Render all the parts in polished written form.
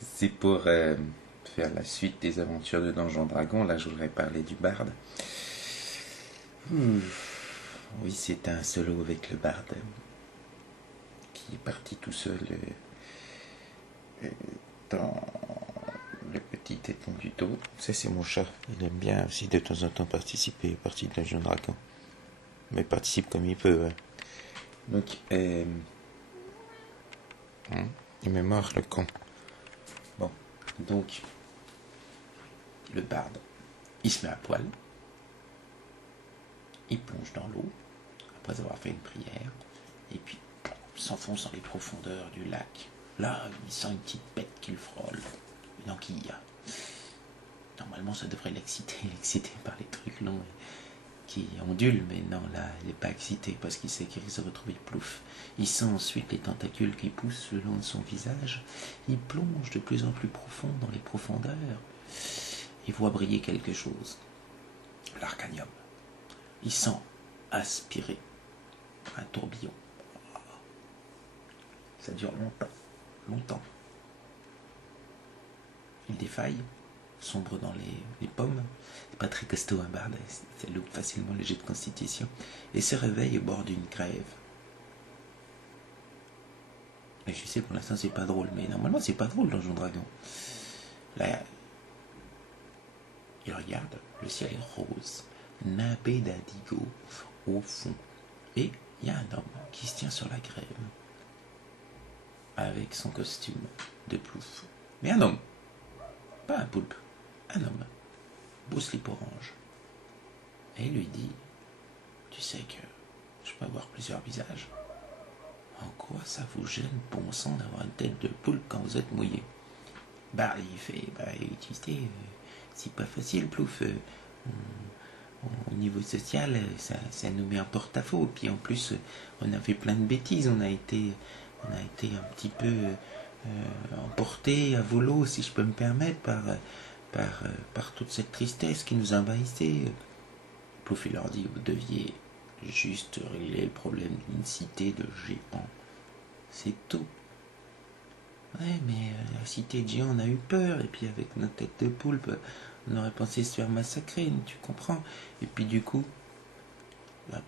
C'est pour faire la suite des aventures de Donjon Dragon. Là, je voudrais parler du barde. Oui, c'est un solo avec le barde qui est parti tout seul dans le petit étang du dos. Ça, c'est mon chat. Il aime bien aussi de temps en temps participer aux parties de Donjon Dragon. Mais il participe comme il peut. Ouais. Donc, il me mord le con. Bon, donc, le barde, il se met à poil. Il plonge dans l'eau, après avoir fait une prière, et puis s'enfonce dans les profondeurs du lac. Là, il sent une petite bête qui le frôle, une anguille. Normalement, ça devrait l'exciter par les trucs longs qui ondulent, mais non, là, il n'est pas excité parce qu'il sait qu'il risque de retrouver Plouf. Il sent ensuite les tentacules qui poussent le long de son visage. Il plonge de plus en plus profond dans les profondeurs. Il voit briller quelque chose. L'arcanium. Il sent aspirer un tourbillon. Ça dure longtemps. Il défaille, sombre dans les pommes. C'est pas très costaud un barde, ça loupe facilement le jet de constitution. Et se réveille au bord d'une grève. Et je sais, pour l'instant, c'est pas drôle, mais normalement, c'est pas drôle, Donjon Dragon. Là, il regarde, le ciel est rose, nappé d'indigo au fond. Et il y a un homme qui se tient sur la grève, avec son costume de Plouf. Mais un homme, pas un poulpe, un homme, beau slip orange. Et il lui dit, tu sais que je peux avoir plusieurs visages. En quoi ça vous gêne, bon sang, d'avoir une tête de poulpe quand vous êtes mouillé? Bah, il fait, tu sais, c'est pas facile, Plouf. Au niveau social, ça nous met en porte-à-faux. Puis en plus, on a fait plein de bêtises. On a été un petit peu emporté à volo, si je peux me permettre, par toute cette tristesse qui nous envahissait. Plouf, il leur dit, vous deviez juste régler le problème d'une cité de géants. C'est tout. Ouais, mais la cité de géants, on a eu peur. Et puis avec notre tête de poulpe, on aurait pensé se faire massacrer, tu comprends? Et puis du coup, là,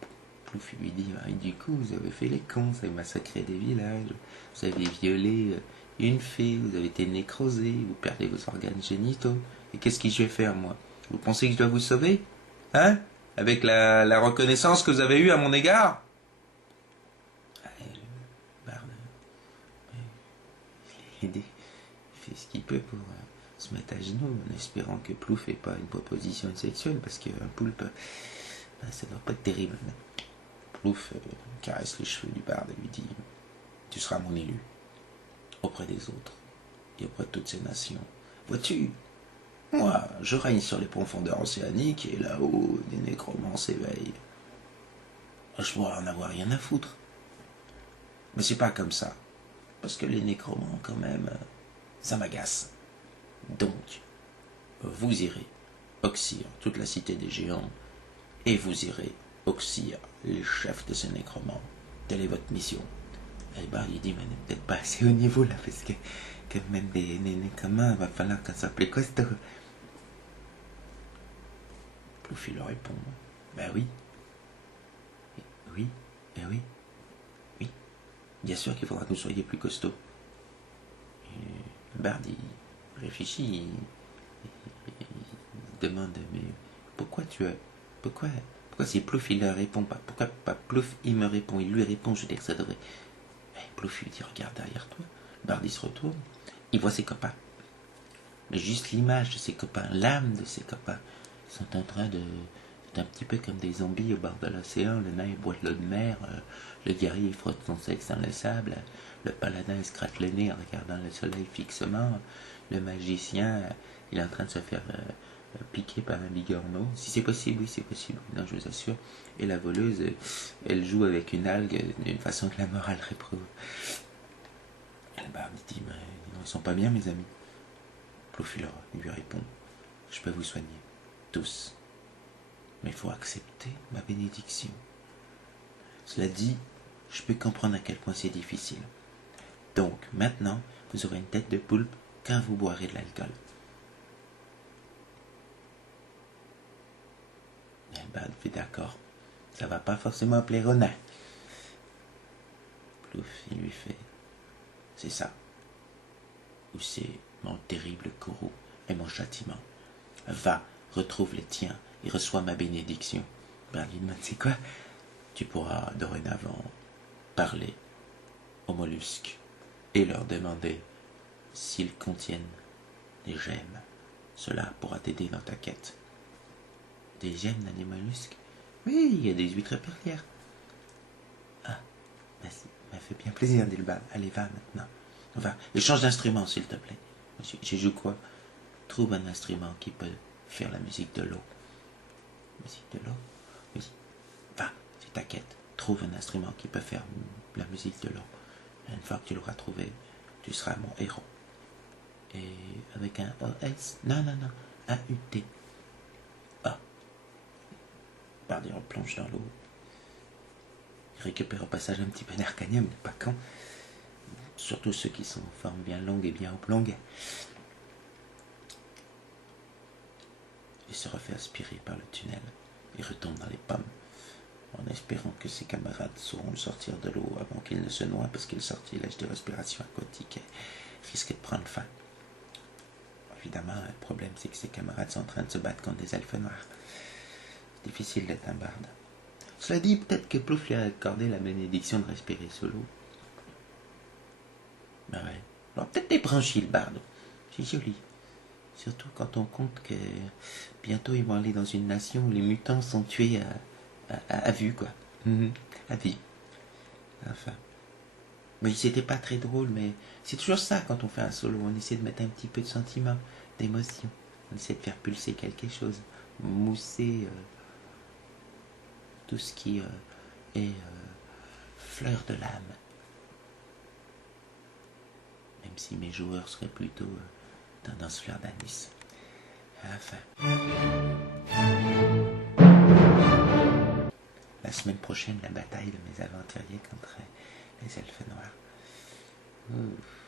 Plouf lui dit, et du coup, vous avez fait les cons, vous avez massacré des villages, vous avez violé une fée, vous avez été nécrosé, vous perdez vos organes génitaux. Et qu'est-ce que je vais faire, moi? Vous pensez que je dois vous sauver? Hein? Avec la reconnaissance que vous avez eue à mon égard? Barde, il fait ce qu'il peut pour se mettre à genoux, en espérant que Plouf n'ait pas une proposition sexuelle, parce qu'un poulpe, ça doit pas être terrible. Plouf caresse les cheveux du barde et lui dit, tu seras mon élu, auprès des autres, et auprès de toutes ces nations. Vois-tu, moi, je règne sur les profondeurs océaniques, et là-haut, des nécromants s'éveillent. Je pourrais en avoir rien à foutre. Mais c'est pas comme ça, parce que les nécromants, quand même, ça m'agace. Donc, vous irez oxyre toute la cité des géants, et vous irez oxyre les chefs de ces nécromants. Telle est votre mission. Et ben, il dit, mais on n'est peut-être pas assez haut niveau là, parce que même des nécromants, il va falloir qu'on soit plus costaud. Plouf, il leur répond, ben oui. Oui, ben oui. Oui. Bien sûr qu'il faudra que vous soyez plus costaud. Et Bardi réfléchit, il demande, mais pourquoi si Plouf il ne répond pas, pourquoi pas Plouf il me répond, il lui répond, je veux dire que ça devrait. Mais Plouf lui dit, regarde derrière toi. Bardi se retourne, il voit ses copains. Mais juste l'image de ses copains, l'âme de ses copains, ils sont en train de. C'est un petit peu comme des zombies au bord de l'océan, le nain il boit de l'eau de mer, le guerrier il frotte son sexe dans le sable, le paladin il se gratte le nez en regardant le soleil fixement, le magicien il est en train de se faire piquer par un bigorneau. Si c'est possible, oui c'est possible, non je vous assure. Et la voleuse, elle joue avec une algue d'une façon que la morale réprouve. Et le barbe dit, mais ils sont pas bien mes amis. Ploufilor lui répond, je peux vous soigner, tous. Mais il faut accepter ma bénédiction. Cela dit, je peux comprendre à quel point c'est difficile. Donc, maintenant, vous aurez une tête de poulpe quand vous boirez de l'alcool. Et le barde fait d'accord. Ça va pas forcément plaire au nain. Plouf, il lui fait. C'est ça. Ou c'est mon terrible courroux et mon châtiment. Va, retrouve les tiens et reçois ma bénédiction. Barde lui demande, c'est quoi? Tu pourras dorénavant parler aux mollusques et leur demander s'ils contiennent des gemmes. Cela pourra t'aider dans ta quête. Des gemmes dans des mollusques? Oui, il y a des huîtres perlières. Ah, ça m'a fait bien plaisir, dit le barde. Allez, va maintenant. Va, et change d'instrument, s'il te plaît. Je joue quoi? Trouve un instrument qui peut faire la musique de l'eau. Musique de l'eau? Oui. Va, c'est ta quête. Trouve un instrument qui peut faire la musique de l'eau. Une fois que tu l'auras trouvé, tu seras mon héros. Et avec un OS? Non, un UT. Ah. Bardi replonge dans l'eau. Il récupère au passage un petit peu d'arcanium, pas quand. Surtout ceux qui sont en forme bien longue et bien oblongue. Il se refait aspirer par le tunnel et retombe dans les pommes, en espérant que ses camarades sauront le sortir de l'eau avant qu'il ne se noie, parce qu'il sortilège de respiration aquatique et risque de prendre faim. Évidemment, le problème, c'est que ses camarades sont en train de se battre contre des elfes noirs. C'est difficile d'être un barde. Cela dit, peut-être que Plouf lui a accordé la bénédiction de respirer sous l'eau. Ben ouais. Alors peut-être des branchies, le barde. C'est joli. Surtout quand on compte que bientôt ils vont aller dans une nation où les mutants sont tués à vue, quoi. À vie. Enfin. Mais c'était pas très drôle, mais c'est toujours ça quand on fait un solo. On essaie de mettre un petit peu de sentiment, d'émotion. On essaie de faire pulser quelque chose. Mousser tout ce qui est fleur de l'âme. Même si mes joueurs seraient plutôt tendance fleur d'anis. Enfin. La semaine prochaine, la bataille de mes aventuriers contre les elfes noirs. Ouf.